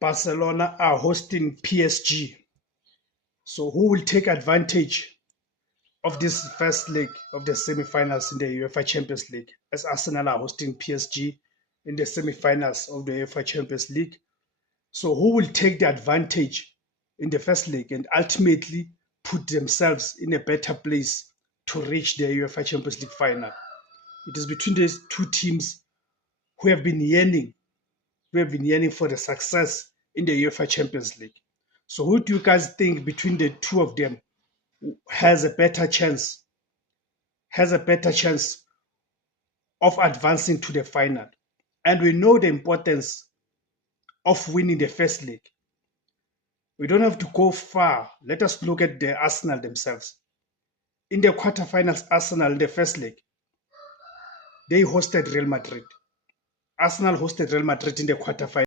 Barcelona are hosting PSG. So who will take advantage of this first leg of the semi-finals in the UEFA Champions League, as Arsenal are hosting PSG in the semi-finals of the UEFA Champions League? So who will take the advantage in the first leg and ultimately put themselves in a better place to reach the UEFA Champions League final? It is between these two teams who have been yearning for the success in the UEFA Champions League. So who do you guys think between the two of them has a better chance of advancing to the final? And we know the importance of winning the first leg. We don't have to go far. Let us look at the Arsenal themselves. In the quarterfinals, Arsenal in the first leg, they hosted Real Madrid. Arsenal hosted Real Madrid in the quarterfinals.